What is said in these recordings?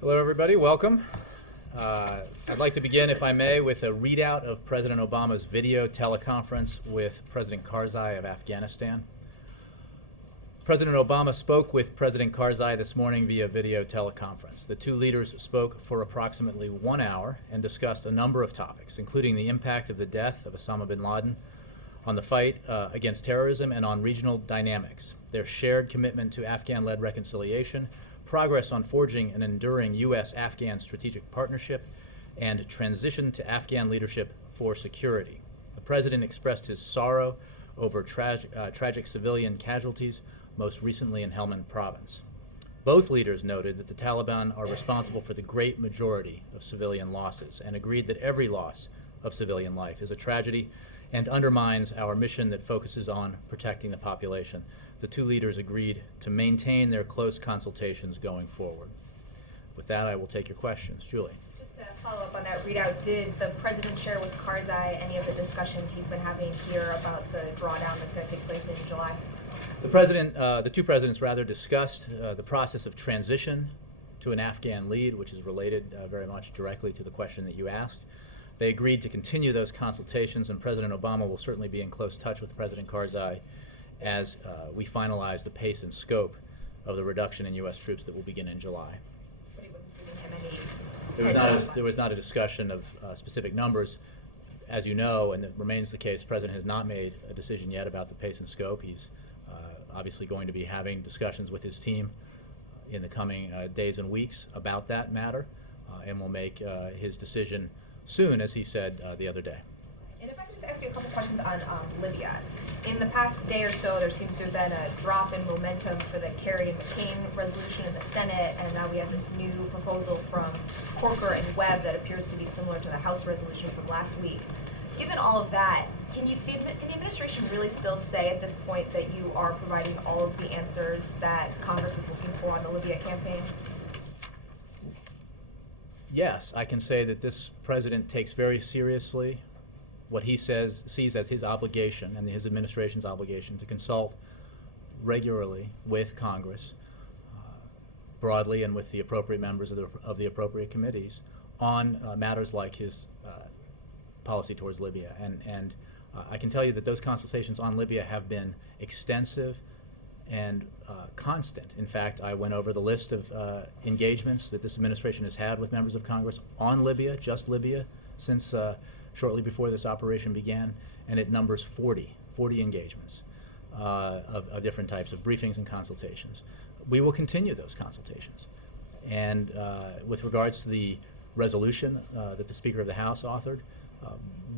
Hello, everybody. Welcome. I'd like to begin, if I may, with a readout of President Obama's video teleconference with President Karzai of Afghanistan. President Obama spoke with President Karzai this morning via video teleconference. The two leaders spoke for approximately 1 hour and discussed a number of topics, including the impact of the death of Osama bin Laden on the fight against terrorism and on regional dynamics, their shared commitment to Afghan-led reconciliation, progress on forging an enduring U.S.-Afghan strategic partnership, and transition to Afghan leadership for security. The President expressed his sorrow over tragic civilian casualties, most recently in Helmand Province. Both leaders noted that the Taliban are responsible for the great majority of civilian losses and agreed that every loss of civilian life is a tragedy and undermines our mission that focuses on protecting the population. The two leaders agreed to maintain their close consultations going forward. With that, I will take your questions. Julie. Just to follow up on that readout, did the President share with Karzai any of the discussions he's been having here about the drawdown that's going to take place in July? The two presidents rather discussed the process of transition to an Afghan lead, which is related very much directly to the question that you asked. They agreed to continue those consultations, and President Obama will certainly be in close touch with President Karzai as we finalize the pace and scope of the reduction in U.S. troops that will begin in July. But he wasn't giving him any There was not a discussion of specific numbers. As you know, and it remains the case, the President has not made a decision yet about the pace and scope. He's obviously going to be having discussions with his team in the coming days and weeks about that matter, and will make his decision soon, as he said the other day. And if I could just ask you a couple questions on Libya. In the past day or so, there seems to have been a drop in momentum for the Kerry and McCain resolution in the Senate, and now we have this new proposal from Corker and Webb that appears to be similar to the House resolution from last week. Given all of that, can the administration really still say at this point that you are providing all of the answers that Congress is looking for on the Libya campaign? Yes, I can say that this president takes very seriously what he sees as his obligation and his administration's obligation to consult regularly with Congress, broadly, and with the appropriate members of the appropriate committees on matters like his policy towards Libya. And I can tell you that those consultations on Libya have been extensive and constant. In fact, I went over the list of engagements that this administration has had with members of Congress on Libya, just Libya, since shortly before this operation began, and it numbers 40 engagements of different types of briefings and consultations. We will continue those consultations. And with regards to the resolution that the Speaker of the House authored,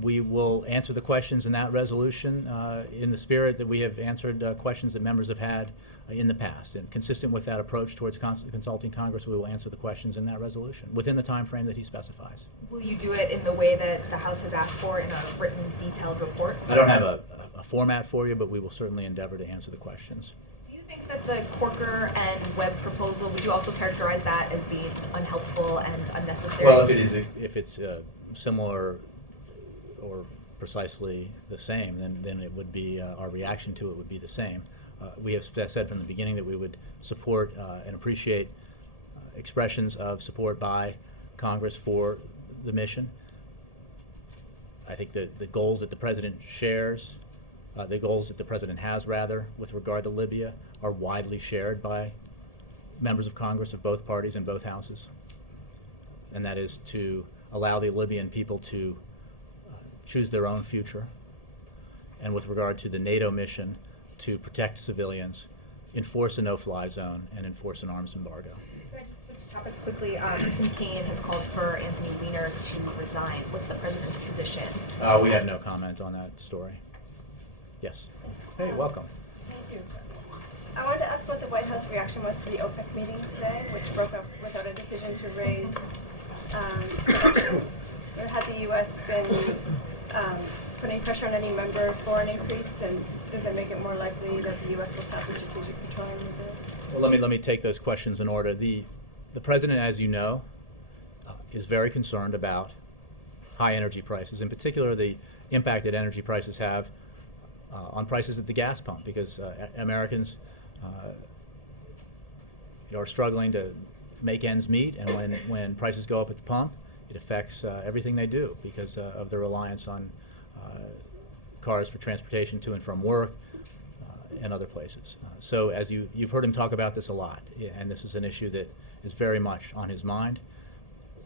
we will answer the questions in that resolution in the spirit that we have answered questions that members have had in the past. And consistent with that approach towards consulting Congress, we will answer the questions in that resolution within the time frame that he specifies. Will you do it in the way that the House has asked for in a written, detailed report? I don't have a format for you, but we will certainly endeavor to answer the questions. Do you think that the Corker and Webb proposal, would you also characterize that as being unhelpful and unnecessary? Well, if it's similar or precisely the same, then it would be our reaction to it would be the same. We have said from the beginning that we would support and appreciate expressions of support by Congress for the mission. I think that the goals that the President shares, the goals that the President has rather, with regard to Libya, are widely shared by members of Congress of both parties and both houses. And that is to allow the Libyan people to choose their own future, and with regard to the NATO mission, to protect civilians, enforce a no-fly zone, and enforce an arms embargo. Can I just switch topics quickly? Tim Kaine has called for Anthony Weiner to resign. What's the President's position? We have no comment on that story. Yes. Hey, welcome. Thank you. I wanted to ask what the White House reaction was to the OPEC meeting today, which broke up without a decision to raise production. Or had the U.S. been putting pressure on any member for an increase, and does it make it more likely that the U.S. will tap the Strategic Petroleum Reserve? Well, let me take those questions in order. The President, as you know, is very concerned about high energy prices, in particular the impact that energy prices have on prices at the gas pump, because Americans are struggling to make ends meet, and when prices go up at the pump, it affects everything they do because of their reliance on cars for transportation to and from work and other places. So as you've heard him talk about this a lot, and this is an issue that is very much on his mind,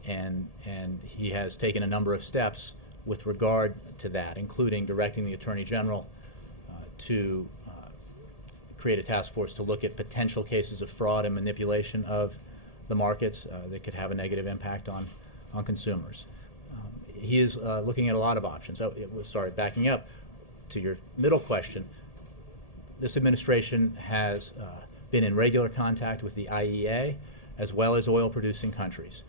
and he has taken a number of steps with regard to that, including directing the Attorney General to create a task force to look at potential cases of fraud and manipulation of the markets that could have a negative impact on consumers. He is looking at a lot of options. Oh, sorry, backing up to your middle question, this administration has been in regular contact with the IEA as well as oil-producing countries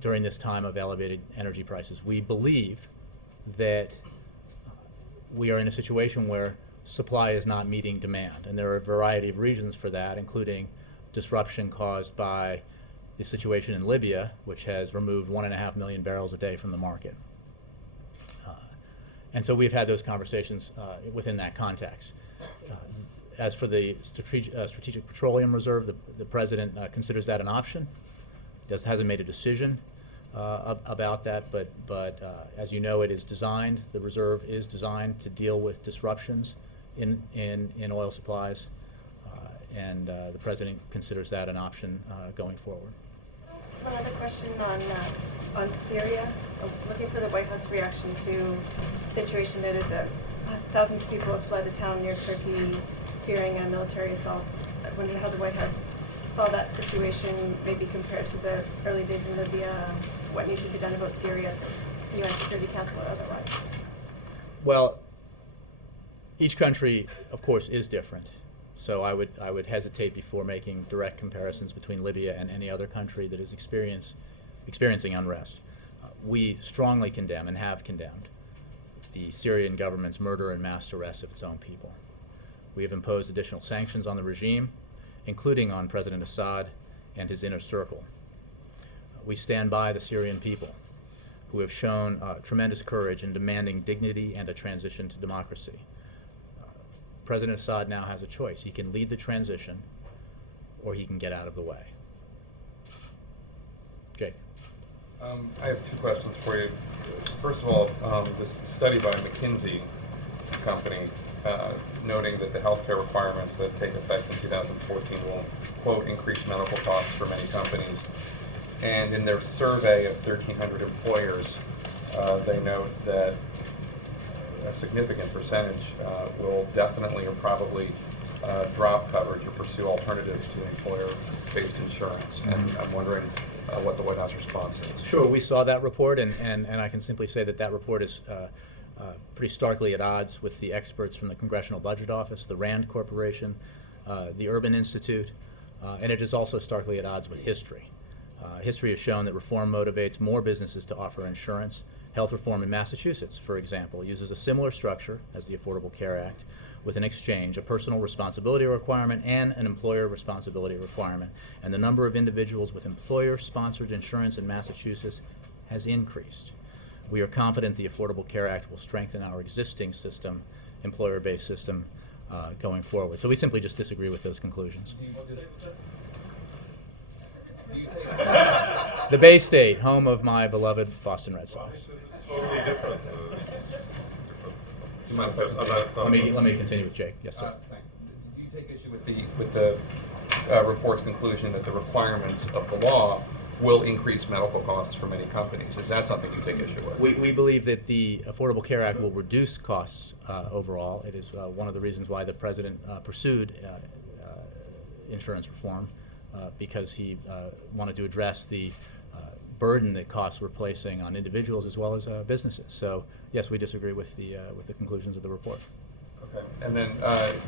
during this time of elevated energy prices. We believe that we are in a situation where supply is not meeting demand, and there are a variety of reasons for that, including disruption caused by the situation in Libya, which has removed 1.5 million barrels a day from the market. And so we've had those conversations within that context. As for the Strategic Petroleum Reserve, the President considers that an option. Hasn't made a decision about that, but as you know, it is designed, the reserve is designed to deal with disruptions in oil supplies, and the President considers that an option going forward. One other question on Syria. Looking for the White House reaction to the situation. It is thousands of people have fled a town near Turkey fearing a military assault. I wondered how the White House saw that situation, maybe compared to the early days in Libya, what needs to be done about Syria, the UN Security Council or otherwise. Well, each country, of course, is different. So I would hesitate before making direct comparisons between Libya and any other country that is experiencing unrest. We strongly condemn and have condemned the Syrian government's murder and mass arrest of its own people. We have imposed additional sanctions on the regime, including on President Assad and his inner circle. We stand by the Syrian people, who have shown tremendous courage in demanding dignity and a transition to democracy. President Assad now has a choice. He can lead the transition, or he can get out of the way. Jake. I have two questions for you. First of all, this study by McKinsey company noting that the healthcare requirements that take effect in 2014 will, quote, increase medical costs for many companies. And in their survey of 1,300 employers, they note that a significant percentage will definitely or probably drop coverage or pursue alternatives to employer-based insurance. And I'm wondering what the White House response is. Sure, we saw that report, and I can simply say that report is pretty starkly at odds with the experts from the Congressional Budget Office, the RAND Corporation, the Urban Institute, and it is also starkly at odds with history. History has shown that reform motivates more businesses to offer insurance. Health reform in Massachusetts, for example, uses a similar structure as the Affordable Care Act with an exchange, a personal responsibility requirement and an employer responsibility requirement. And the number of individuals with employer-sponsored insurance in Massachusetts has increased. We are confident the Affordable Care Act will strengthen our existing system, employer-based system, going forward. So we simply just disagree with those conclusions. The Bay State, home of my beloved Boston Red Sox. Totally different. Do you mind if I Let me continue with Jake. Yes, sir. Thanks. Do you take issue with the report's conclusion that the requirements of the law will increase medical costs for many companies? Is that something you take issue with? We believe that the Affordable Care Act will reduce costs overall. It is one of the reasons why the President pursued insurance reform, because he wanted to address the burden that costs were placing on individuals as well as businesses. So yes, we disagree with the conclusions of the report. Okay. And then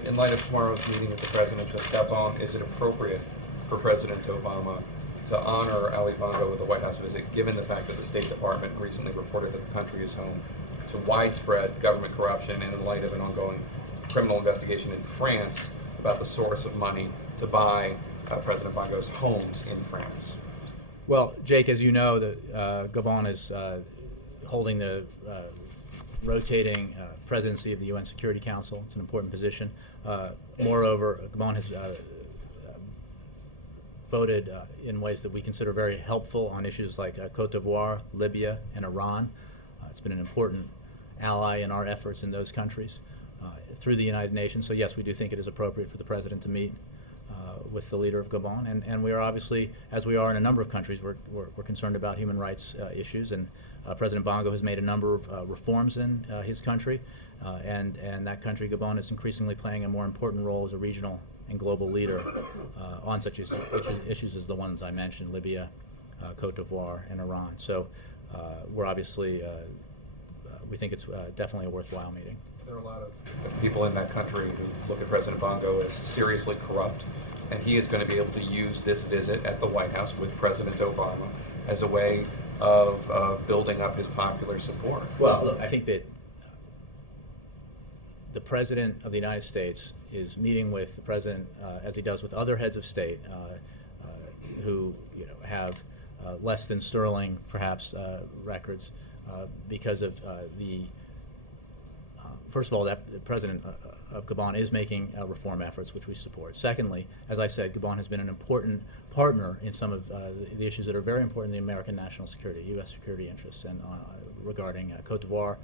in light of tomorrow's meeting with the President of Gabon, is it appropriate for President Obama to honor Ali Bongo with a White House visit, given the fact that the State Department recently reported that the country is home to widespread government corruption, and in light of an ongoing criminal investigation in France about the source of money to buy President Bongo's homes in France? Well, Jake, as you know, Gabon is holding the rotating presidency of the UN Security Council. It's an important position. Moreover, Gabon has voted in ways that we consider very helpful on issues like Cote d'Ivoire, Libya, and Iran. It's been an important ally in our efforts in those countries through the United Nations. So yes, we do think it is appropriate for the President to meet with the leader of Gabon, and we are obviously, as we are in a number of countries, we're concerned about human rights issues, and President Bongo has made a number of reforms in his country, and that country, Gabon, is increasingly playing a more important role as a regional and global leader on such issues as the ones I mentioned, Libya, Cote d'Ivoire, and Iran. So we're obviously, we think it's definitely a worthwhile meeting. There are a lot of people in that country who look at President Bongo as seriously corrupt, and he is going to be able to use this visit at the White House with President Obama as a way of building up his popular support. Well, look, I think that the President of the United States is meeting with the President, as he does with other heads of state, who have less than sterling, perhaps, records because of the. First of all, that the President of Gabon is making reform efforts, which we support. Secondly, as I said, Gabon has been an important partner in some of the issues that are very important in the American national security, U.S. security interests, and regarding Cote d'Ivoire,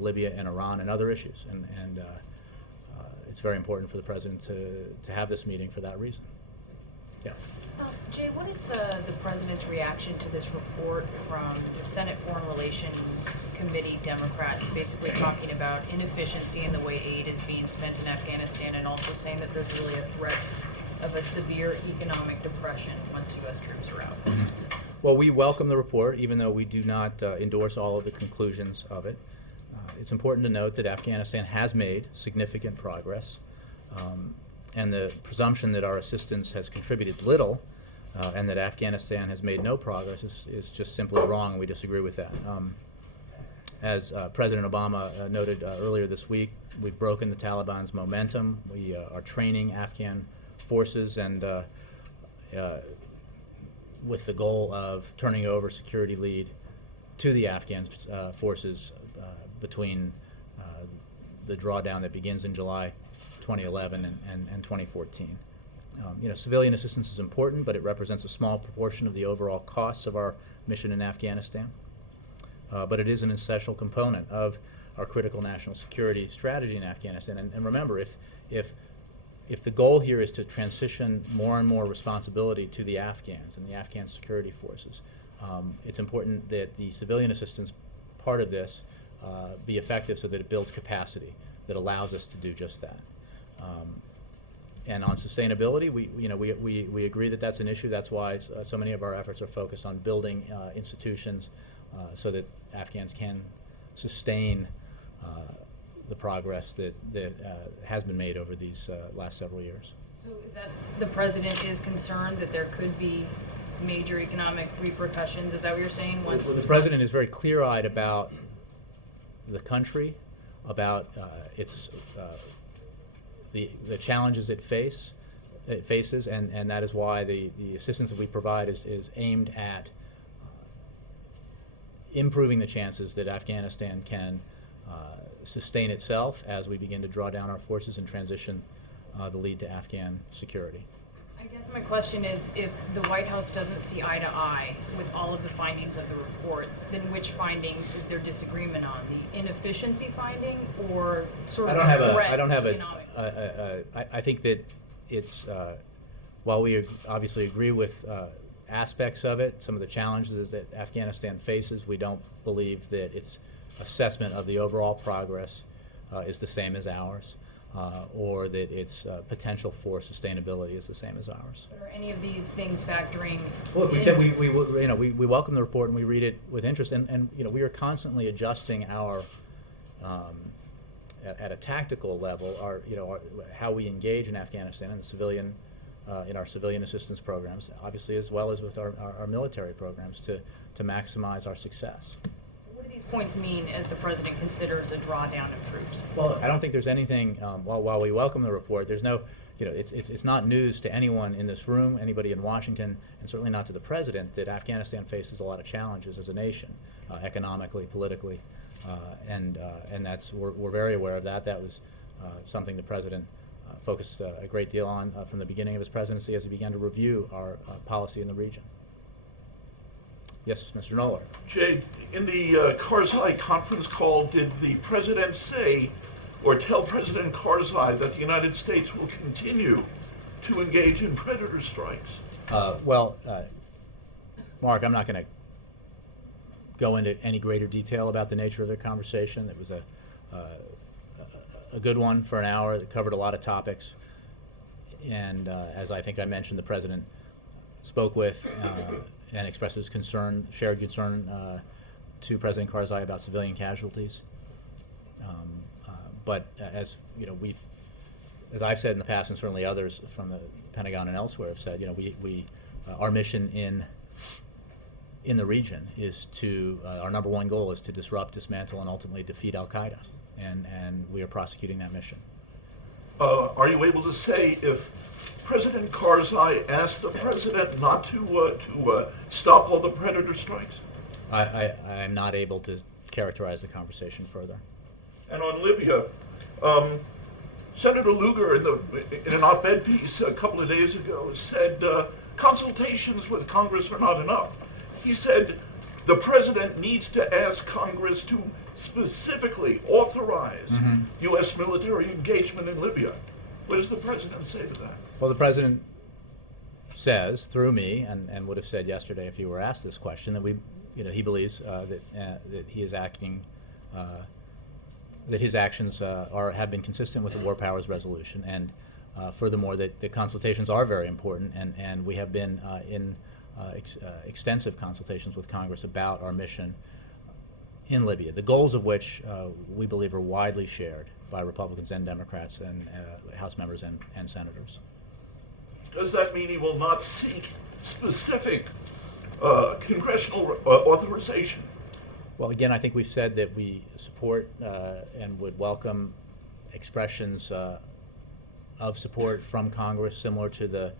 Libya, and Iran, and other issues. And it's very important for the President to have this meeting for that reason. Yeah. Jay, what is the President's reaction to this report from the Senate Foreign Relations Committee Democrats basically talking about inefficiency in the way aid is being spent in Afghanistan, and also saying that there's really a threat of a severe economic depression once U.S. troops are out? Mm-hmm. Well, we welcome the report, even though we do not endorse all of the conclusions of it. It's important to note that Afghanistan has made significant progress. And the presumption that our assistance has contributed little and that Afghanistan has made no progress is just simply wrong, and we disagree with that. As President Obama noted earlier this week, we've broken the Taliban's momentum. We are training Afghan forces, and with the goal of turning over security lead to the Afghan forces between the drawdown that begins in July 2011 and 2014. Civilian assistance is important, but it represents a small proportion of the overall costs of our mission in Afghanistan. But it is an essential component of our critical national security strategy in Afghanistan. And remember, if the goal here is to transition more and more responsibility to the Afghans and the Afghan security forces, it's important that the civilian assistance part of this be effective so that it builds capacity that allows us to do just that. And on sustainability, we agree that that's an issue. That's why so many of our efforts are focused on building institutions so that Afghans can sustain the progress that has been made over these last several years. So is that the President is concerned that there could be major economic repercussions? Is that what you're saying? Well, the President is very clear-eyed about the country, about its the challenges it faces, and that is why the assistance that we provide is aimed at improving the chances that Afghanistan can sustain itself as we begin to draw down our forces and transition the lead to Afghan security. I guess my question is, if the White House doesn't see eye to eye with all of the findings of the report, then which findings is there disagreement on? The inefficiency finding, or sort of the threat? I think that it's, while we obviously agree with aspects of it, some of the challenges that Afghanistan faces, we don't believe that its assessment of the overall progress is the same as ours. Or that its potential for sustainability is the same as ours. Are any of these things factoring? Well, we welcome the report and we read it with interest, and we are constantly adjusting our at a tactical level how we engage in Afghanistan and the civilian in our civilian assistance programs, obviously, as well as with our military programs to maximize our success. What do these points mean as the President considers a drawdown of troops? Well, I don't think there's anything, while we welcome the report, there's no, it's not news to anyone in this room, anybody in Washington, and certainly not to the President, that Afghanistan faces a lot of challenges as a nation, economically, politically, and that's, we're very aware of that. That was something the President focused a great deal on from the beginning of his presidency as he began to review our policy in the region. Yes, Mr. Noller. Jay, in the Karzai conference call, did the president say or tell President Karzai that the United States will continue to engage in predator strikes? Mark, I'm not going to go into any greater detail about the nature of the conversation. It was a good one for an hour that covered a lot of topics. And as I think I mentioned, the president spoke with and expressed his concern, shared concern to President Karzai about civilian casualties. But as you know, as I've said in the past, and certainly others from the Pentagon and elsewhere have said, you know, our mission in the region is to our number one goal is to disrupt, dismantle, and ultimately defeat Al Qaeda, and we are prosecuting that mission. Are you able to say if President Karzai asked the president not to stop all the predator strikes? I am not able to characterize the conversation further. And on Libya, Senator Lugar in an op-ed piece a couple of days ago said consultations with Congress are not enough. He said the president needs to ask Congress to specifically authorize U.S. military engagement in Libya. What does the president say to that? Well, the president says, through me, and would have said yesterday if he were asked this question, that he believes that he is acting, that his actions have been consistent with the War Powers Resolution, and furthermore that the consultations are very important, and we have been in extensive consultations with Congress about our mission in Libya, the goals of which we believe are widely shared by Republicans and Democrats and House members and senators. Does that mean he will not seek specific congressional authorization? Well, again, I think we've said that we support and would welcome expressions of support from Congress, similar to the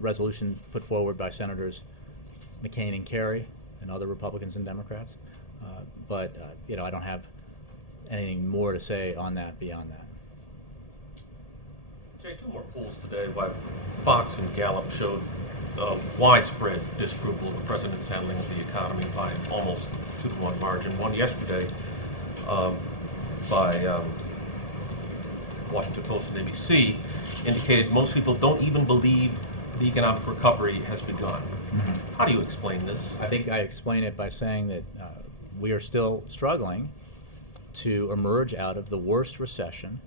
resolution put forward by Senators McCain and Kerry and other Republicans and Democrats. But I don't have anything more to say on that beyond that. Jay, two more polls today by Fox and Gallup showed widespread disapproval of the president's handling of the economy by almost 2-to-1 margin. One yesterday by Washington Post and ABC indicated most people don't even believe the economic recovery has begun. How do you explain this? I think I explain it by saying that we are still struggling to emerge out of the worst recession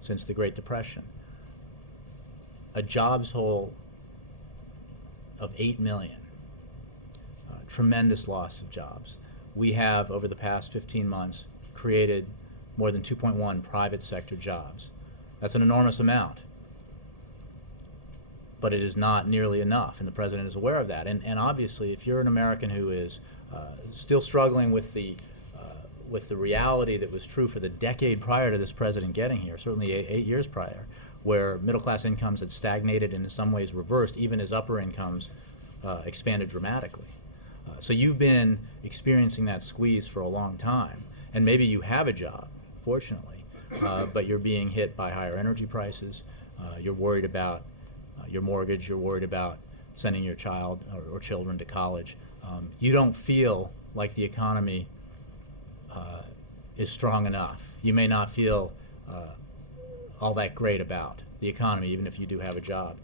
since the Great Depression. A jobs hole of 8 million, tremendous loss of jobs. We have, over the past 15 months, created more than 2.1 private sector jobs. That's an enormous amount, but it is not nearly enough, and the president is aware of that. And obviously, if you're an American who is still struggling with the reality that was true for the decade prior to this president getting here, certainly 8 years prior, where middle-class incomes had stagnated and in some ways reversed, even as upper incomes expanded dramatically. So you've been experiencing that squeeze for a long time, and maybe you have a job, fortunately, but you're being hit by higher energy prices. You're worried about your mortgage. You're worried about sending your child or children to college. You don't feel like the economy is strong enough. You may not feel all that great about the economy, even if you do have a job,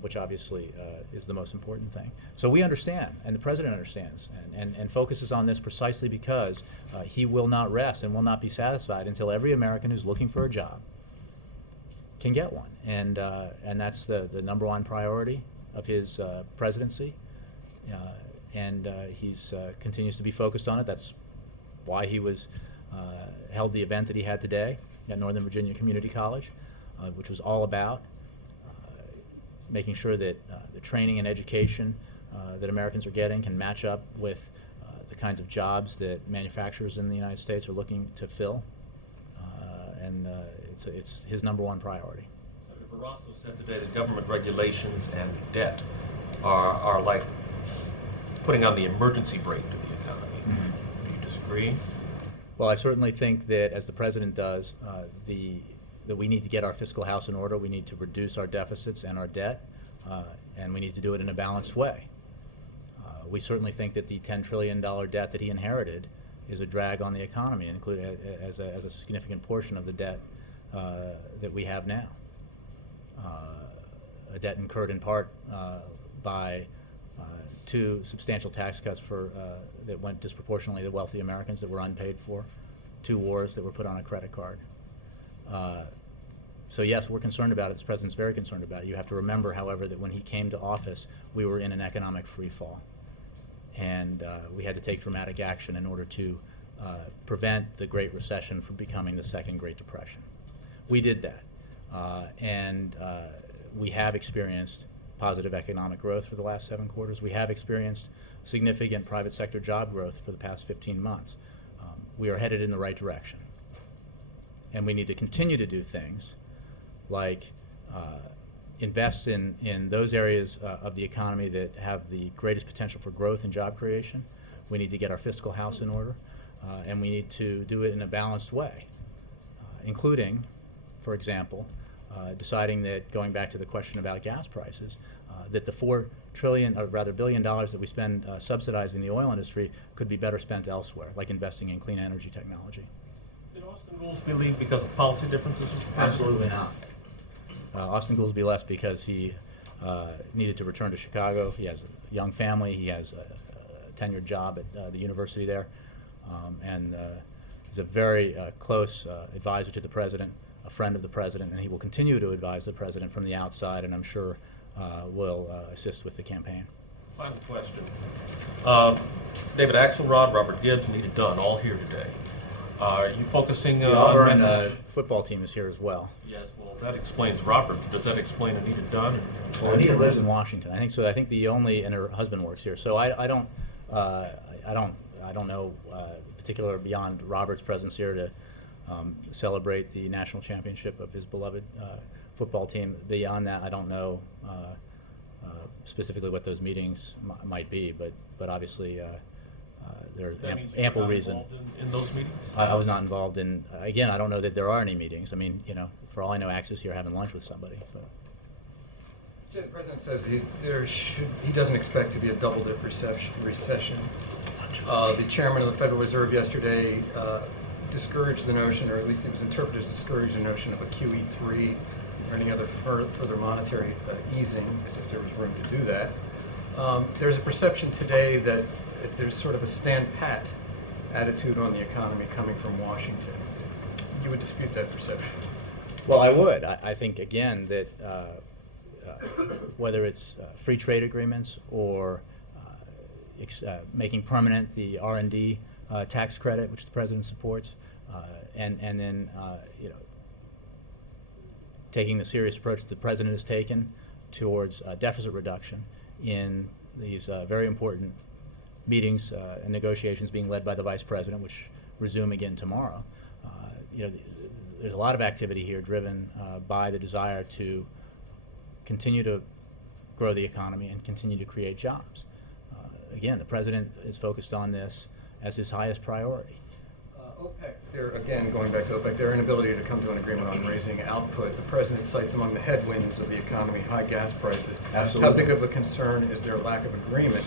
which obviously is the most important thing. So we understand, and the president understands, and focuses on this precisely because he will not rest and will not be satisfied until every American who's looking for a job can get one. And that's the number one priority of his presidency. And he's continues to be focused on it. That's why he held the event that he had today at Northern Virginia Community College, which was all about making sure that the training and education that Americans are getting can match up with the kinds of jobs that manufacturers in the United States are looking to fill. And it's his number one priority. Senator Barrasso said today that government regulations and debt are like putting on the emergency brake to the economy. Do you disagree? Well, I certainly think that, as the president does, the that we need to get our fiscal house in order. We need to reduce our deficits and our debt, and we need to do it in a balanced way. We certainly think that the $10 trillion debt that he inherited is a drag on the economy, including as a significant portion of the debt that we have now. A debt incurred in part by two substantial tax cuts that went disproportionately to wealthy Americans that were unpaid for, 2 wars that were put on a credit card. So yes, we're concerned about it. This president's very concerned about it. You have to remember, however, that when he came to office, we were in an economic free fall. And we had to take dramatic action in order to prevent the Great Recession from becoming the second Great Depression. We did that. And we have experienced positive economic growth for the last 7 quarters. We have experienced significant private sector job growth for the past 15 months. We are headed in the right direction. And we need to continue to do things like invest in those areas of the economy that have the greatest potential for growth and job creation. We need to get our fiscal house in order, and we need to do it in a balanced way, including, for example, deciding that, going back to the question about gas prices, that the $4 billion that we spend subsidizing the oil industry could be better spent elsewhere, like investing in clean energy technology. Did Austin Goolsbee leave because of policy differences? Absolutely not. Austin Goolsbee left because he needed to return to Chicago. He has a young family. He has a tenured job at the university there, and he's a very close advisor to the president, a friend of the president, and he will continue to advise the president from the outside, and I'm sure will assist with the campaign. Final question. David Axelrod, Robert Gibbs, Anita Dunn, all here today. Are you focusing The on Auburn message? football team is here as well. Yes, well, that explains Robert. Does that explain Anita Dunn? Well, Anita lives in Washington. I think so. I think and her husband works here. So I don't know particular beyond Robert's presence here to celebrate the national championship of his beloved football team. Beyond that, I don't know specifically what those meetings might be, but obviously there's ample reason. Involved in those meetings? I was not involved in. Again, I don't know that there are any meetings. I mean, for all I know, Axe is here having lunch with somebody. But. The president says he doesn't expect to be a double-dip recession. The chairman of the Federal Reserve yesterday discouraged the notion, or at least it was interpreted as discouraged the notion of a QE3 or any other further monetary easing, as if there was room to do that. There's a perception today that there's sort of a stand-pat attitude on the economy coming from Washington. You would dispute that perception? Well, I would. I think, again, that whether it's free trade agreements or making permanent the R&D tax credit, which the president supports, and then taking the serious approach that the president has taken towards deficit reduction in these very important meetings and negotiations being led by the vice president, which resume again tomorrow. There's a lot of activity here driven by the desire to continue to grow the economy and continue to create jobs. Again, the president is focused on this as his highest priority. OPEC, again, going back to OPEC, their inability to come to an agreement on raising output. The president cites among the headwinds of the economy high gas prices. Absolutely. How big of a concern is their lack of agreement?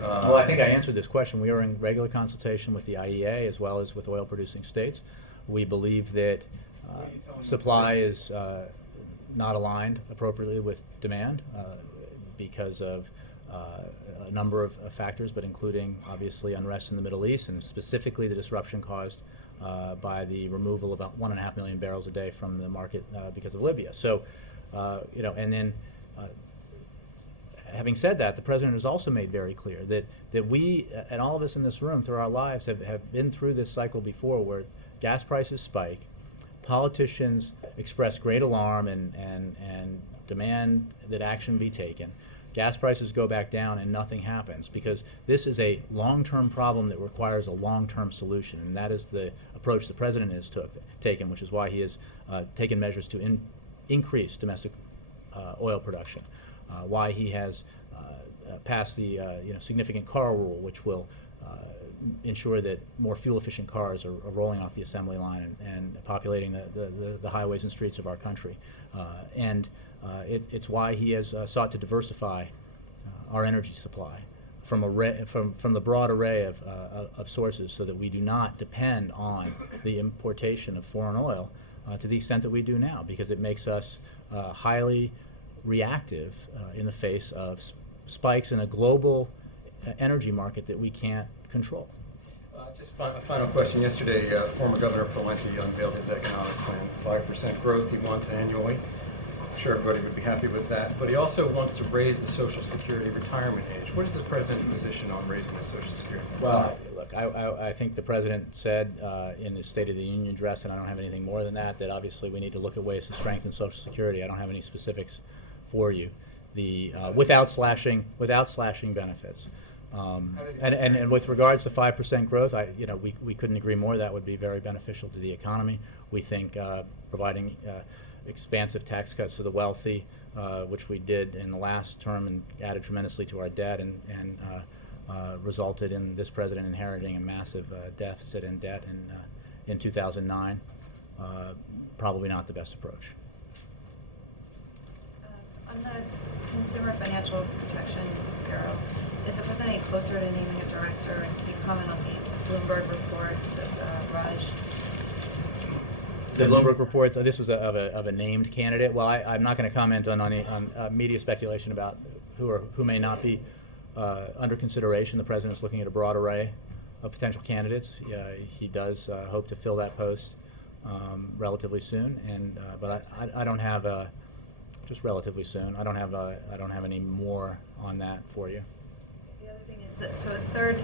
Well, I think I answered this question. We are in regular consultation with the IEA as well as with oil-producing states. We believe that supply is not aligned appropriately with demand because of a number of factors, but including obviously unrest in the Middle East and specifically the disruption caused by the removal of about 1.5 million barrels a day from the market because of Libya. So, and then having said that, the president has also made very clear that we, and all of us in this room through our lives, have been through this cycle before where gas prices spike, politicians express great alarm and demand that action be taken. Gas prices go back down and nothing happens because this is a long-term problem that requires a long-term solution, and that is the approach the president has taken, which is why he has taken measures to increase domestic oil production, why he has passed the significant car rule, which will ensure that more fuel-efficient cars are rolling off the assembly line and populating the highways and streets of our country. It's why he has sought to diversify our energy supply from the broad array of sources, so that we do not depend on the importation of foreign oil to the extent that we do now, because it makes us highly reactive in the face of spikes in a global energy market that we can't control. Just a final question. Yesterday, former Governor Pawlenty unveiled his economic plan. 5% growth he wants annually. I'm sure everybody would be happy with that. But he also wants to raise the Social Security retirement age. What is the President's position on raising the Social Security? Well, look, I think the President said in his State of the Union address, and I don't have anything more than that, that obviously we need to look at ways to strengthen Social Security. I don't have any specifics for you. Without slashing benefits. And with regards to 5% growth, we couldn't agree more. That would be very beneficial to the economy. We think providing expansive tax cuts to the wealthy, which we did in the last term and added tremendously to our debt, and resulted in this president inheriting a massive deficit in debt in 2009. Probably not the best approach. On the Consumer Financial Protection Bureau, is the President any closer to naming a director? And can you comment on the Bloomberg reports of Raj? The Bloomberg reports, this was of a named candidate. Well, I'm not going to comment on media speculation about who may not be under consideration. The President's looking at a broad array of potential candidates. He does hope to fill that post relatively soon, but I don't have just relatively soon. I don't have any more on that for you. The other thing is that a third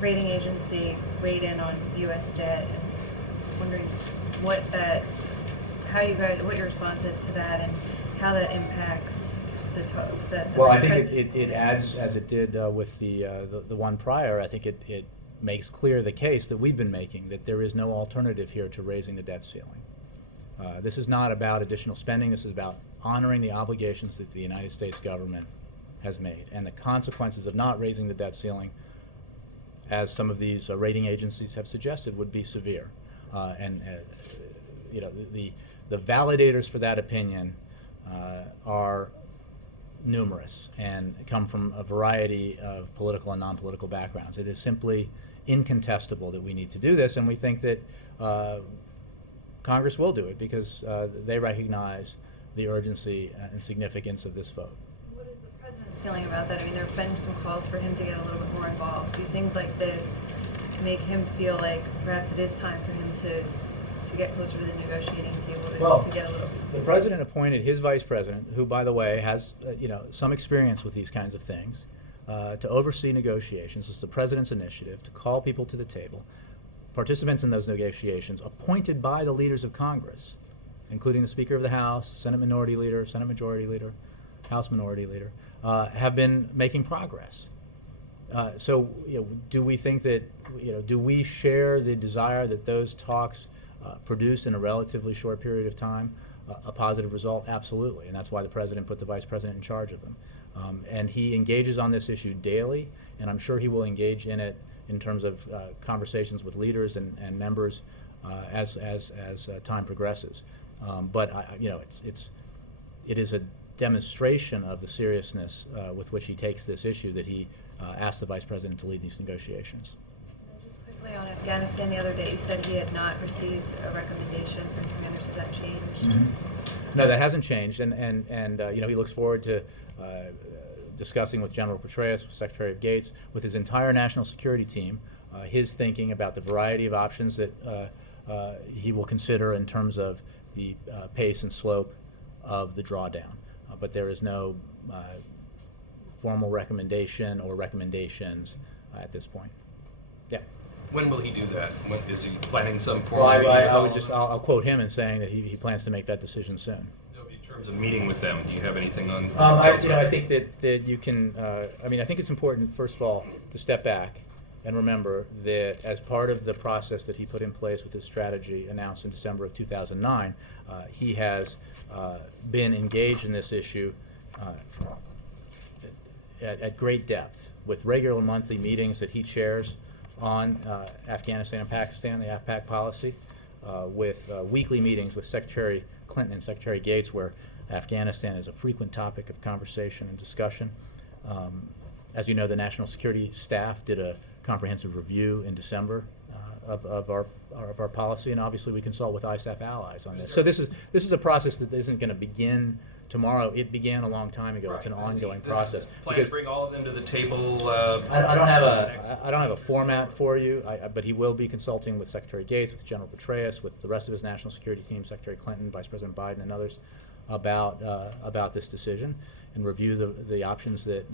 rating agency weighed in on U.S. debt, and I'm wondering what your response is to that, and how that impacts the talks that. Well, I think it adds, as it did with the one prior. I think it makes clear the case that we've been making, that there is no alternative here to raising the debt ceiling. This is not about additional spending. This is about honoring the obligations that the United States government has made, and the consequences of not raising the debt ceiling, as some of these rating agencies have suggested, would be severe. The validators for that opinion are numerous and come from a variety of political and non-political backgrounds. It is simply incontestable that we need to do this, and we think that Congress will do it because they recognize the urgency and significance of this vote. What is the President's feeling about that? I mean, there have been some calls for him to get a little bit more involved. Do things like this make him feel like perhaps it is time for him to get closer to the negotiating table, to get a little... The President appointed his Vice President, who, by the way, has some experience with these kinds of things, to oversee negotiations. It's the President's initiative to call people to the table. Participants in those negotiations, appointed by the leaders of Congress, including the Speaker of the House, Senate Minority Leader, Senate Majority Leader, House Minority Leader, have been making progress. So, do we think that, do we share the desire that those talks produce in a relatively short period of time a positive result? Absolutely, and that's why the President put the Vice President in charge of them. And he engages on this issue daily, and I'm sure he will engage in it in terms of conversations with leaders and members as time progresses. But it is a demonstration of the seriousness with which he takes this issue that he asked the Vice President to lead these negotiations. And just quickly on Afghanistan, the other day you said he had not received a recommendation from commanders. Has that changed? Mm-hmm. No, that hasn't changed, and he looks forward to discussing with General Petraeus, with Secretary of Gates, with his entire national security team, his thinking about the variety of options that he will consider in terms of the pace and slope of the drawdown. But there is no formal recommendation or recommendations at this point. Yeah. When will he do that? When, is he planning some form? Well, I'll quote him in saying that he plans to make that decision soon. In terms of meeting with them, do you have anything on? I think that you can. I think it's important, first of all, to step back and remember that as part of the process that he put in place with his strategy announced in December of 2009, he has been engaged in this issue at great depth with regular monthly meetings that he chairs on Afghanistan and Pakistan, the AFPAC policy, with weekly meetings with Secretary Clinton and Secretary Gates, where Afghanistan is a frequent topic of conversation and discussion. As you know, the National Security Staff did a comprehensive review in December of our policy, and obviously we consult with ISAF allies on this. So this is a process that isn't going to begin tomorrow. It began a long time ago. Right. It's an ongoing Does he process. plan to bring all of them to the table? I don't have a format for you, but he will be consulting with Secretary Gates, with General Petraeus, with the rest of his national security team, Secretary Clinton, Vice President Biden, and others about this decision, and review the options that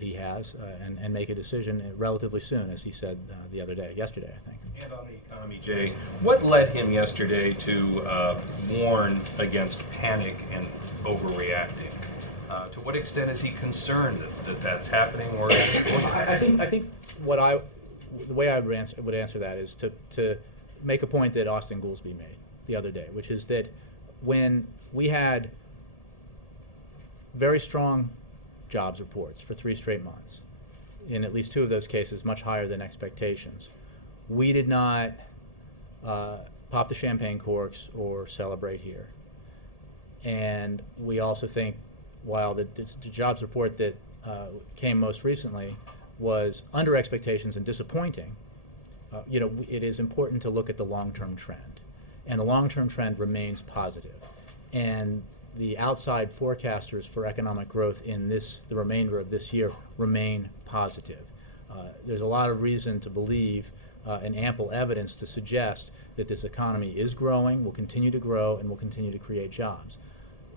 he has, and make a decision relatively soon, as he said yesterday, I think. And on the economy, Jay, what led him yesterday to warn against panic and overreacting? To what extent is he concerned that that's happening, or I think the way I would answer that is to make a point that Austin Goolsbee made the other day, which is that when we had very strong jobs reports for 3 straight months, in at least 2 of those cases much higher than expectations, we did not pop the champagne corks or celebrate here. And we also think, while the jobs report that came most recently was under expectations and disappointing, it is important to look at the long-term trend. And the long-term trend remains positive. And the outside forecasters for economic growth in the remainder of this year remain positive. There's a lot of reason to believe and ample evidence to suggest that this economy is growing, will continue to grow, and will continue to create jobs.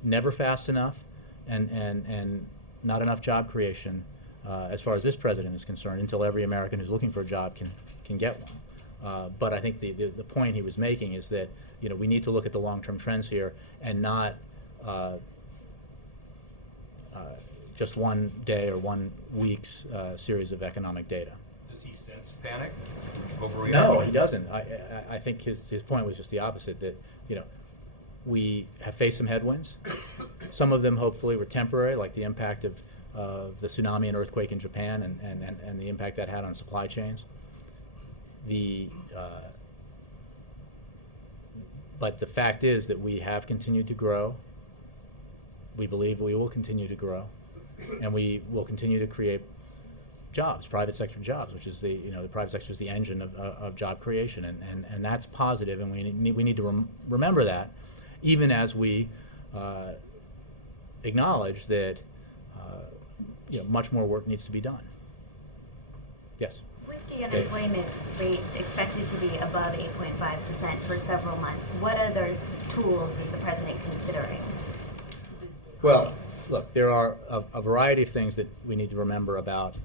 Never fast enough, and not enough job creation as far as this president is concerned, until every American who's looking for a job can get one. But I think the point he was making is that we need to look at the long-term trends here, and not just one day or 1 week's series of economic data. does he sense panic, overreacting? No, he doesn't. I think his point was just the opposite, that we have faced some headwinds. Some of them hopefully were temporary, like the impact of the tsunami and earthquake in Japan, and the impact that had on supply chains. But the fact is that we have continued to grow. We believe we will continue to grow, and we will continue to create jobs, private sector jobs, which is the private sector is the engine of job creation, and that's positive, and we need to remember that, even as we acknowledge that much more work needs to be done. Yes. With the unemployment rate expected to be above 8.5% for several months, what other tools is the president considering? Well, look, there are a variety of things that we need to remember about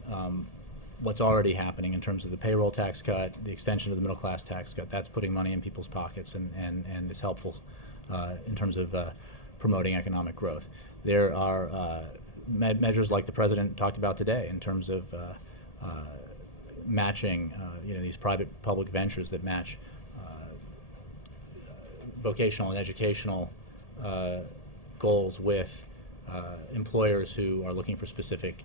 what's already happening in terms of the payroll tax cut, the extension of the middle class tax cut. That's putting money in people's pockets and is helpful in terms of promoting economic growth. There are measures like the president talked about today in terms of matching these private public ventures that match vocational and educational goals with employers who are looking for specific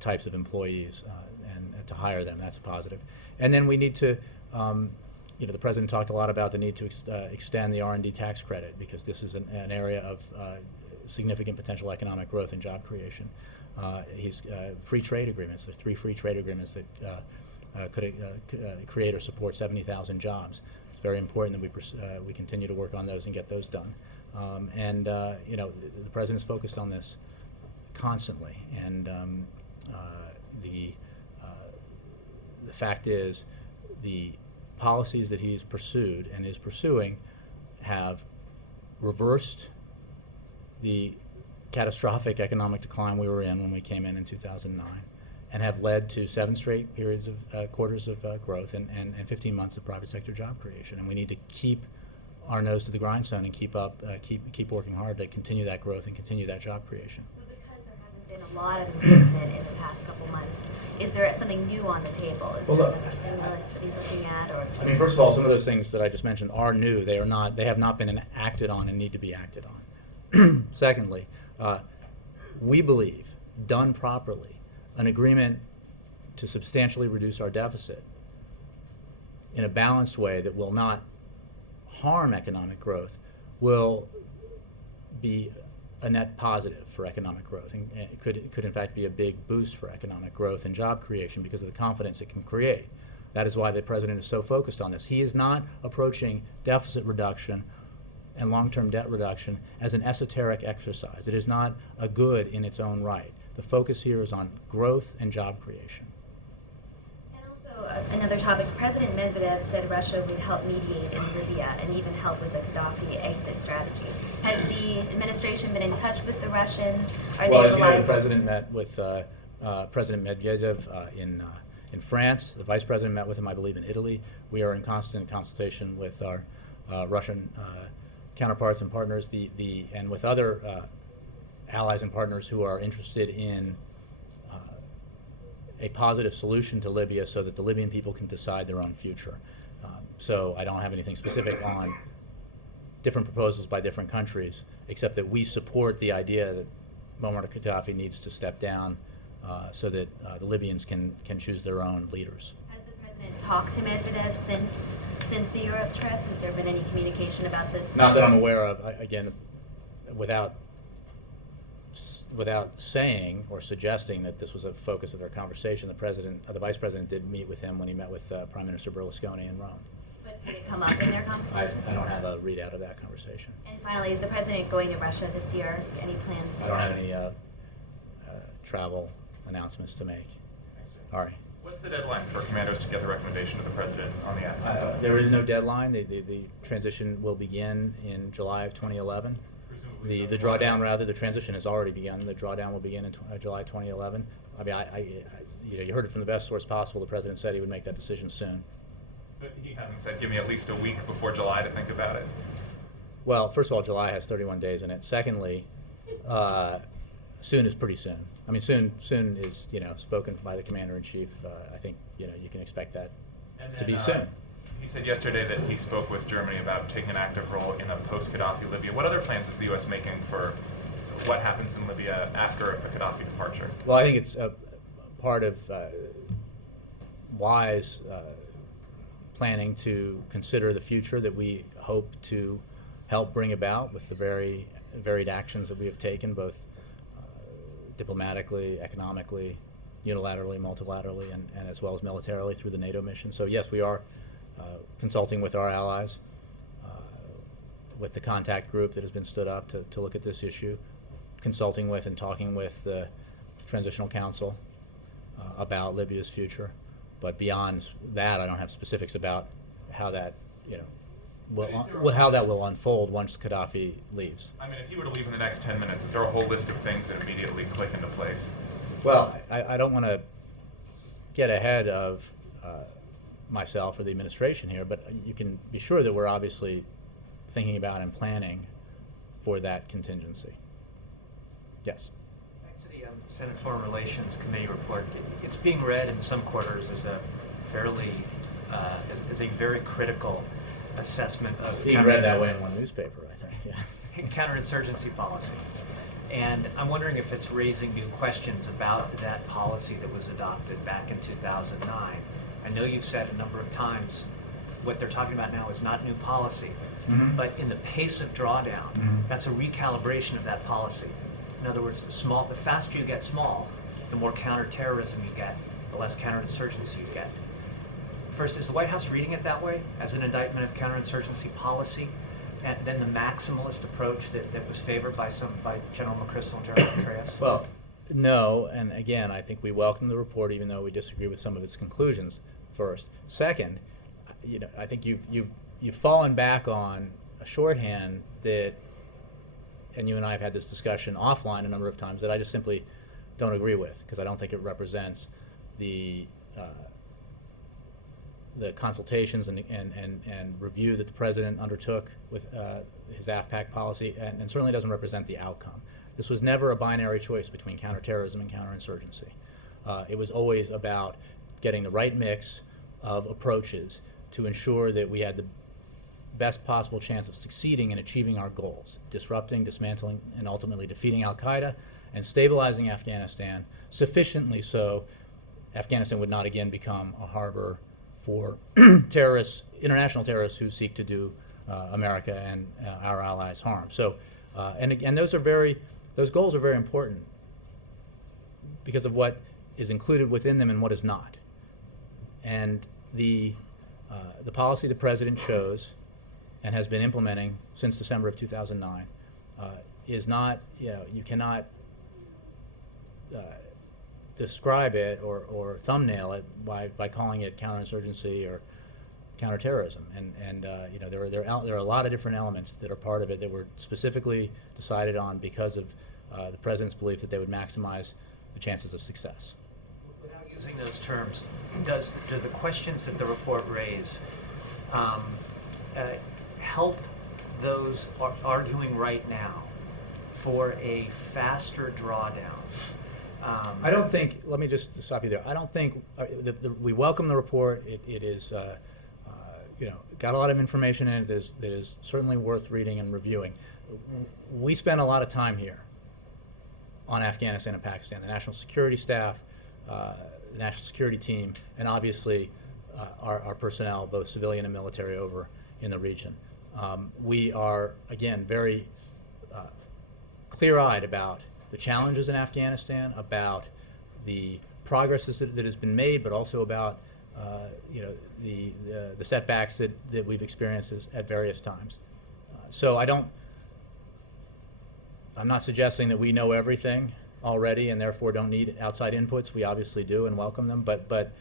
types of employees and to hire them. That's a positive. And then we need to, the president talked a lot about the need to extend the R&D tax credit, because this is an area of significant potential economic growth and job creation. Free trade agreements, the 3 free trade agreements that could create or support 70,000 jobs. It's very important that we continue to work on those and get those done. The president's focused on this constantly, and the fact is, the policies that he's pursued and is pursuing have reversed the catastrophic economic decline we were in when we came in 2009, and have led to 7 straight periods of quarters of growth and 15 months of private sector job creation. And we need to keep our nose to the grindstone and keep working hard to continue that growth and continue that job creation. Well, because there hasn't been a lot of improvement in the past couple months, is there something new on the table? Is there another stimulus that he's looking at? Or I mean, first of all, some of those things that I just mentioned are new. They have not been acted on and need to be acted on. Secondly, we believe, done properly, an agreement to substantially reduce our deficit in a balanced way that will not harm economic growth will be a net positive for economic growth, and it could in fact be a big boost for economic growth and job creation because of the confidence it can create. That is why the president is so focused on this. He is not approaching deficit reduction and long-term debt reduction as an esoteric exercise. It is not a good in its own right. The focus here is on growth and job creation. Another topic, President Medvedev said Russia would help mediate in Libya and even help with the Gaddafi exit strategy. Has the administration been in touch with the Russians? Are Well, they as you know, relying? the president met with President Medvedev in France. The vice president met with him, I believe, in Italy. We are in constant consultation with our Russian counterparts and partners, and with other allies and partners who are interested in a positive solution to Libya so that the Libyan people can decide their own future. So I don't have anything specific on different proposals by different countries, except that we support the idea that Muammar Gaddafi needs to step down so that the Libyans can choose their own leaders. Has the president talked to Medvedev since the Europe trip? Has there been any communication about this? Not that I'm aware of. Again, without saying or suggesting that this was a focus of their conversation, the vice president did meet with him when he met with Prime Minister Berlusconi in Rome. But did it come up in their conversation? I don't have a readout of that conversation. And finally, is the president going to Russia this year? Any plans to? I don't have any travel announcements to make. All right. What's the deadline for commanders to get the recommendation of the president on the act? There is no deadline. The transition will begin in July of 2011. The drawdown, rather, the transition has already begun. The drawdown will begin in July 2011. I mean, you heard it from the best source possible. The president said he would make that decision soon. But he hasn't said, give me at least a week before July to think about it. Well, first of all, July has 31 days in it. Secondly, soon is pretty soon. I mean, soon is, spoken by the commander-in-chief. I think, you can expect that to be soon. He said yesterday that he spoke with Germany about taking an active role in a post-Gaddafi Libya. What other plans is the U.S. making for what happens in Libya after a Gaddafi departure? Well, I think it's a part of wise planning to consider the future that we hope to help bring about with the very varied actions that we have taken, both diplomatically, economically, unilaterally, multilaterally, and as well as militarily through the NATO mission. So yes, we are consulting with our allies, with the contact group that has been stood up to look at this issue, consulting with and talking with the Transitional Council about Libya's future. But beyond that, I don't have specifics about how that, how that will unfold once Gaddafi leaves. I mean, if he were to leave in the next 10 minutes, is there a whole list of things that immediately click into place? Well, I don't want to get ahead of myself or the administration here, but you can be sure that we're obviously thinking about and planning for that contingency. Yes. Back to the Senate Foreign Relations Committee report. It's being read in some quarters as a fairly, as a very critical assessment of being read that way in one newspaper, I think. Yeah. Counterinsurgency policy. And I'm wondering if it's raising new questions about that policy that was adopted back in 2009. I know you've said a number of times what they're talking about now is not new policy, but in the pace of drawdown, that's a recalibration of that policy. In other words, the faster you get small, the more counterterrorism you get, the less counterinsurgency you get. First, is the White House reading it that way, as an indictment of counterinsurgency policy, and then the maximalist approach that was favored by General McChrystal and General Petraeus? Well, no, and again, I think we welcome the report, even though we disagree with some of its conclusions. First, second, I think you've fallen back on a shorthand that, and you and I have had this discussion offline a number of times, that I just simply don't agree with, because I don't think it represents the consultations and review that the president undertook with his AFPAC policy, and certainly doesn't represent the outcome. This was never a binary choice between counterterrorism and counterinsurgency. It was always about getting the right mix of approaches to ensure that we had the best possible chance of succeeding in achieving our goals, disrupting, dismantling, and ultimately defeating al-Qaeda, and stabilizing Afghanistan sufficiently so Afghanistan would not again become a harbor for terrorists, international terrorists who seek to do America and our allies harm. So, and again, those goals are very important because of what is included within them and what is not. And the policy the president chose and has been implementing since December of 2009 is not, you cannot describe it or thumbnail it by calling it counterinsurgency or counterterrorism. And there are a lot of different elements that are part of it that were specifically decided on because of the president's belief that they would maximize the chances of success. Without using those terms, do the questions that the report raise help those arguing right now for a faster drawdown? I don't think, let me just stop you there. I don't think, we welcome the report. It is, got a lot of information in it that is certainly worth reading and reviewing. We spend a lot of time here on Afghanistan and Pakistan, the national security staff, the national security team, and obviously our personnel, both civilian and military, over in the region. We are, again, very clear-eyed about the challenges in Afghanistan, about the progress that has been made, but also about the setbacks that we've experienced at various times. So I'm not suggesting that we know everything already and therefore don't need outside inputs. We obviously do and welcome them, but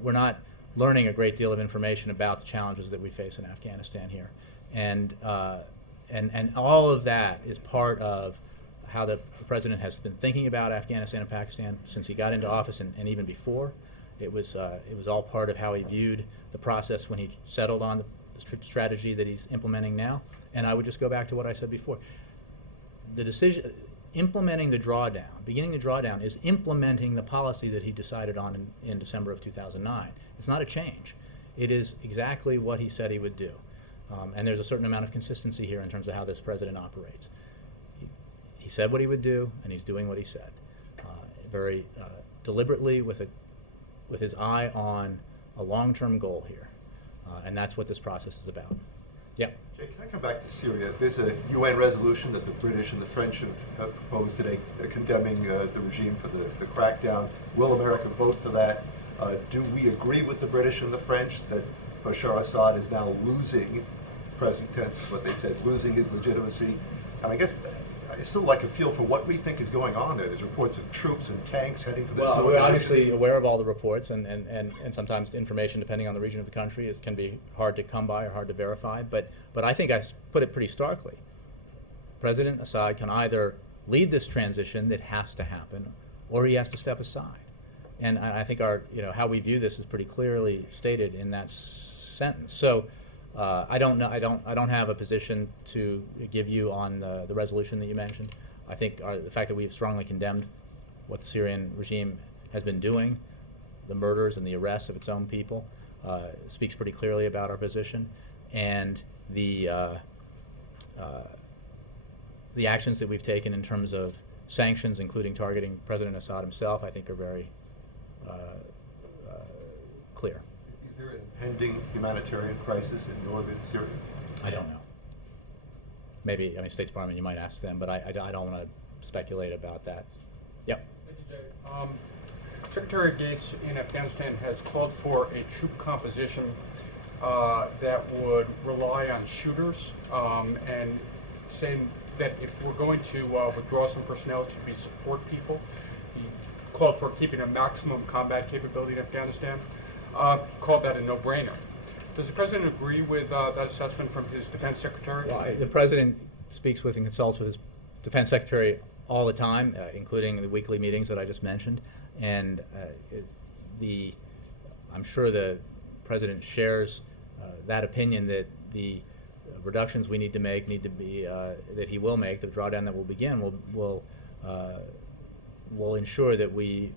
we're not learning a great deal of information about the challenges that we face in Afghanistan here. And all of that is part of how the president has been thinking about Afghanistan and Pakistan since he got into office and even before. It was all part of how he viewed the process when he settled on the strategy that he's implementing now. And I would just go back to what I said before. The decision, implementing the drawdown, beginning the drawdown, is implementing the policy that he decided on in December of 2009. It's not a change. It is exactly what he said he would do. And there's a certain amount of consistency here in terms of how this president operates. He said what he would do, and he's doing what he said, very deliberately with his eye on a long-term goal here. And that's what this process is about. Yeah. Jay, can I come back to Syria? There's a UN resolution that the British and the French have proposed today condemning the regime for the crackdown. Will America vote for that? Do we agree with the British and the French that Bashar Assad is now losing, present tense is what they said, losing his legitimacy? And I guess I still like a feel for what we think is going on there. There's reports of troops and tanks heading for this. Well, we're obviously aware of all the reports, and sometimes the information, depending on the region of the country, can be hard to come by or hard to verify. But I think I put it pretty starkly. President Assad can either lead this transition that has to happen, or he has to step aside. And I think how we view this is pretty clearly stated in that sentence. So. I don't know. I don't have a position to give you on the resolution that you mentioned. I think the fact that we have strongly condemned what the Syrian regime has been doing, the murders and the arrests of its own people, speaks pretty clearly about our position, and the actions that we've taken in terms of sanctions, including targeting President Assad himself, I think are very clear. Is there an impending humanitarian crisis in northern Syria? I don't know. Maybe, State Department, you might ask them, but I don't want to speculate about that. Yep. Thank you, Jay. Secretary Gates in Afghanistan has called for a troop composition that would rely on shooters and saying that if we're going to withdraw some personnel, it should be support people. He called for keeping a maximum combat capability in Afghanistan. Called that a no-brainer. Does the president agree with that assessment from his defense secretary? Well, the president speaks with and consults with his defense secretary all the time, including the weekly meetings that I just mentioned. And I'm sure the president shares that opinion that the reductions we need to make need to be that he will make. The drawdown that will begin will ensure that we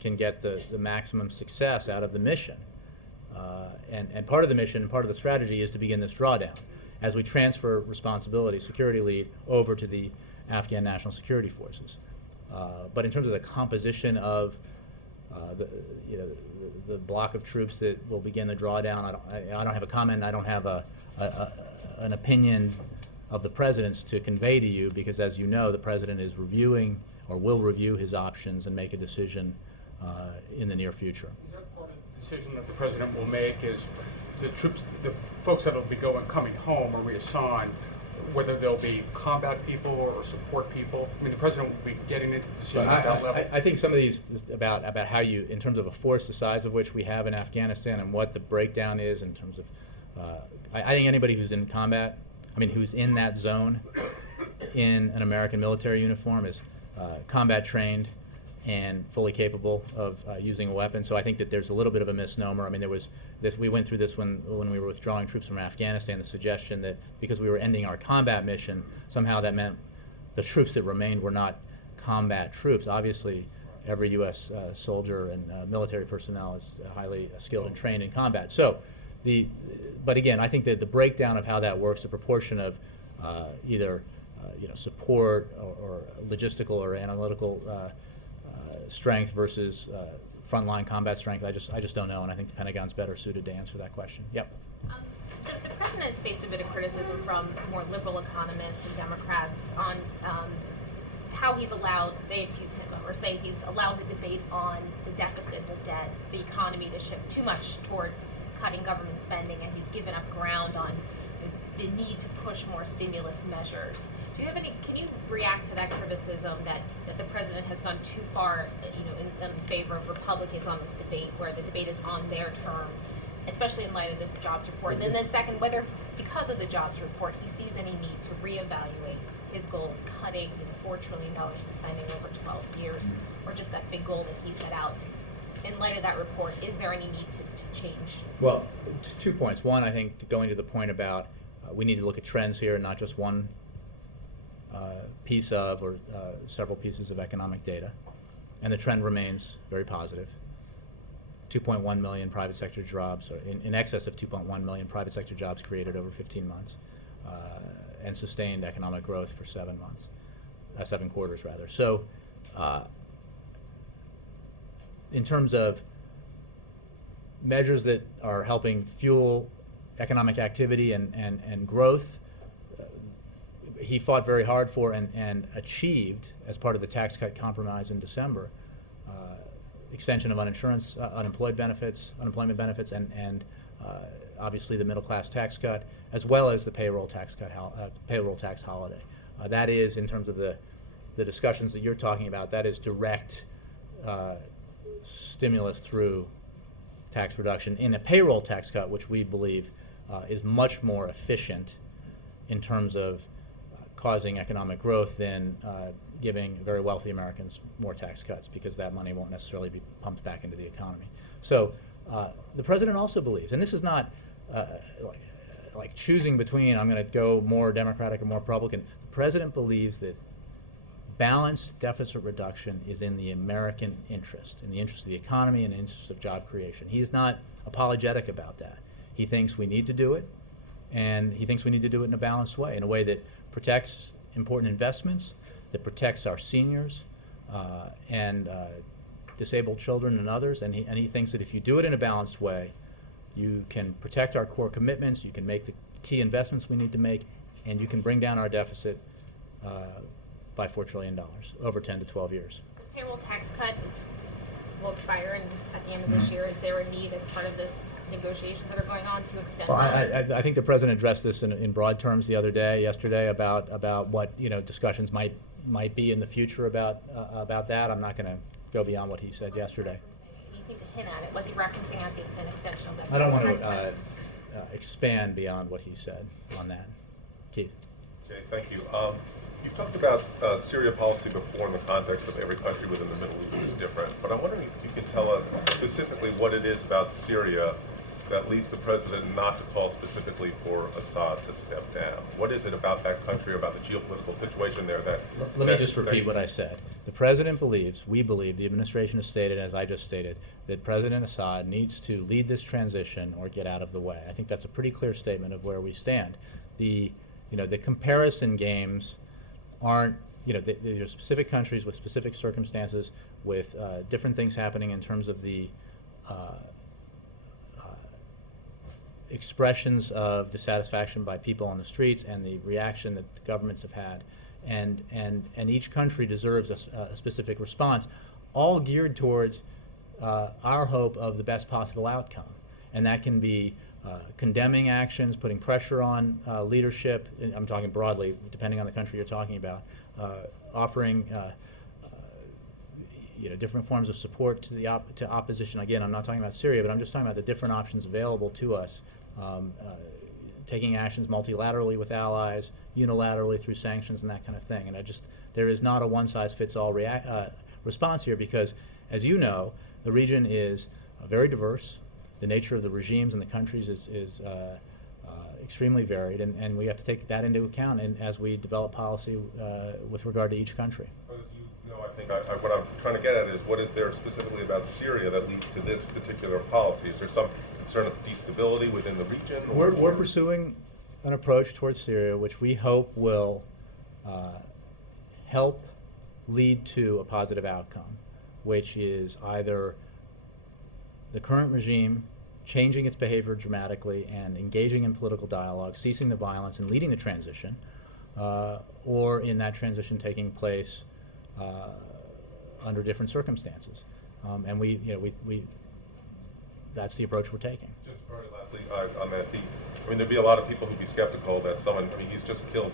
can get the maximum success out of the mission. And part of the mission, part of the strategy is to begin this drawdown as we transfer responsibility, security lead, over to the Afghan national security forces. But in terms of the composition of the block of troops that will begin the drawdown, I don't have a comment. I don't have an opinion of the president's to convey to you, because as you know, the president is reviewing or will review his options and make a decision in the near future. Is that part of the decision that the president will make, is the troops, the folks that will be coming home or reassigned, whether they'll be combat people or support people? I mean, the president will be getting into the decision at that level. I think some of these is about how you, in terms of a force the size of which we have in Afghanistan and what the breakdown is in terms of, I think anybody who's in combat, I mean, who's in that zone in an American military uniform is combat trained and fully capable of using a weapon. So I think that there's a little bit of a misnomer. I mean, there was this, we went through this when we were withdrawing troops from Afghanistan, the suggestion that because we were ending our combat mission, somehow that meant the troops that remained were not combat troops. Obviously, every U.S. Soldier and military personnel is highly skilled and trained in combat. So, but again, I think that the breakdown of how that works, the proportion of either support or logistical or analytical strength versus frontline combat strength, I just don't know, and I think the Pentagon's better suited to answer that question. Yep. The president has faced a bit of criticism from more liberal economists and Democrats on how he's allowed, they accuse him of, or say he's allowed the debate on the deficit, the debt, the economy to shift too much towards cutting government spending, and he's given up ground on the need to push more stimulus measures. Do you have any, can you react to that criticism that the president has gone too far, in favor of Republicans on this debate, where the debate is on their terms, especially in light of this jobs report? And then second, whether because of the jobs report, he sees any need to reevaluate his goal of cutting $4 trillion in spending over 12 years, or just that big goal that he set out. In light of that report, is there any need to change? Well, 2 points. One, I think going to the point about we need to look at trends here, not just one piece of or several pieces of economic data. And the trend remains very positive. 2.1 million private sector jobs, or in excess of 2.1 million private sector jobs created over 15 months, and sustained economic growth for 7 quarters rather. So in terms of measures that are helping fuel economic activity and growth, he fought very hard for and achieved, as part of the tax cut compromise in December, extension of unemployment benefits, and obviously the middle class tax cut, as well as the payroll tax holiday. That is, in terms of the discussions that you're talking about, that is direct stimulus through tax reduction in a payroll tax cut, which we believe is much more efficient in terms of causing economic growth than giving very wealthy Americans more tax cuts, because that money won't necessarily be pumped back into the economy. So the president also believes, and this is not like choosing between I'm going to go more Democratic or more Republican. The president believes that balanced deficit reduction is in the American interest, in the interest of the economy and the interest of job creation. He is not apologetic about that. He thinks we need to do it, and he thinks we need to do it in a balanced way, in a way that protects important investments, that protects our seniors and disabled children and others, and he thinks that if you do it in a balanced way, you can protect our core commitments, you can make the key investments we need to make, and you can bring down our deficit by $4 trillion over 10 to 12 years. The payroll tax cut will expire at the end of this year. Is there a need, as part of this negotiations that are going on, to extend that? I think the president addressed this in broad terms yesterday about what discussions might be in the future about that. I'm not going to go beyond what he said yesterday. He seemed to hint at it. Was he referencing at an extension of that? I don't want to expand beyond what he said on that. Keith. Okay, thank you. You've talked about Syria policy before in the context of every country within the Middle East is different, but I'm wondering if you can tell us specifically what it is about Syria that leads the president not to call specifically for Assad to step down. What is it about that country, about the geopolitical situation there that... Let me just repeat what I said. The president believes, we believe, the administration has stated, as I just stated, that President Assad needs to lead this transition or get out of the way. I think that's a pretty clear statement of where we stand. The comparison games aren't, there are specific countries with specific circumstances, with different things happening in terms of the expressions of dissatisfaction by people on the streets and the reaction that the governments have had, and each country deserves a specific response, all geared towards our hope of the best possible outcome. And that can be condemning actions, putting pressure on leadership, and I'm talking broadly, depending on the country you're talking about, offering different forms of support to the opposition. Again, I'm not talking about Syria, but I'm just talking about the different options available to us, taking actions multilaterally with allies, unilaterally through sanctions and that kind of thing. And there is not a one-size-fits-all response here, because, as you know, the region is very diverse. The nature of the regimes and the countries is extremely varied, and we have to take that into account as we develop policy with regard to each country. As you know, I think what I'm trying to get at is, what is there specifically about Syria that leads to this particular policy? Is there some concern of destability within the region? We're pursuing an approach towards Syria which we hope will help lead to a positive outcome, which is either the current regime changing its behavior dramatically and engaging in political dialogue, ceasing the violence and leading the transition, or in that transition taking place under different circumstances. And that's the approach we're taking. Just very lastly, on that, there'd be a lot of people who'd be skeptical that someone, he's just killed,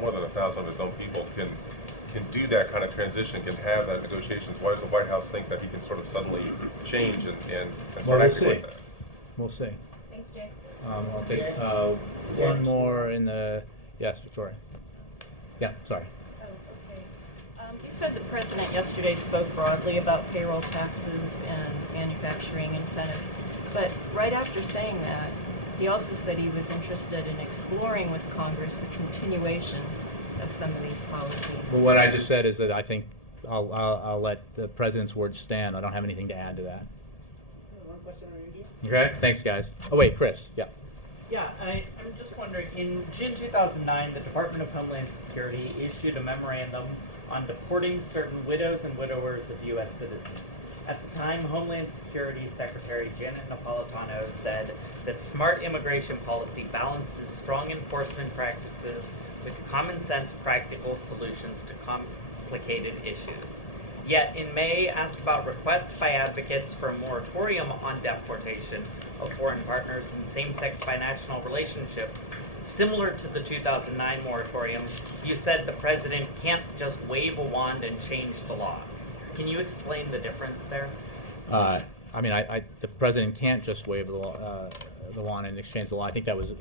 more than 1,000 of his own people, can do that kind of transition, can have that negotiations. Why does the White House think that he can sort of suddenly change and start acting like that? We'll see. Thanks, Jay. I'll take one more in the, yes, Victoria. Yeah, sorry. Oh, okay. You said the president yesterday spoke broadly about payroll taxes and manufacturing incentives, but right after saying that, he also said he was interested in exploring with Congress the continuation of some of these policies. Well, what I just said is that I think I'll let the president's words stand. I don't have anything to add to that. One question on India. Okay, thanks, guys. Oh, wait, Chris, yeah. Yeah, I'm just wondering, in June 2009, the Department of Homeland Security issued a memorandum on deporting certain widows and widowers of U.S. citizens. At the time, Homeland Security Secretary Janet Napolitano said that smart immigration policy balances strong enforcement practices with common sense practical solutions to complicated issues. Yet in May, asked about requests by advocates for a moratorium on deportation of foreign partners in same-sex binational relationships, similar to the 2009 moratorium, you said the president can't just wave a wand and change the law. Can you explain the difference there? The president can't just wave the wand and exchange the law. I think that was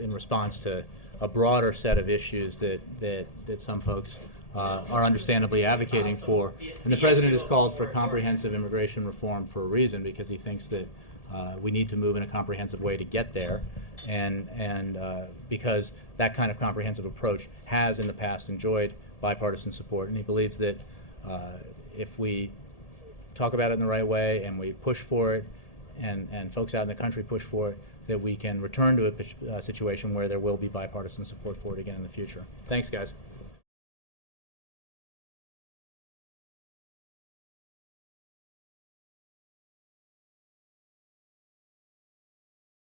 in response to a broader set of issues that some folks are understandably advocating for. And the president has called for comprehensive immigration reform for a reason, because he thinks that we need to move in a comprehensive way to get there, and because that kind of comprehensive approach has in the past enjoyed bipartisan support, and he believes that if we talk about it in the right way and we push for it, and folks out in the country push for it, that we can return to a situation where there will be bipartisan support for it again in the future. Thanks, guys.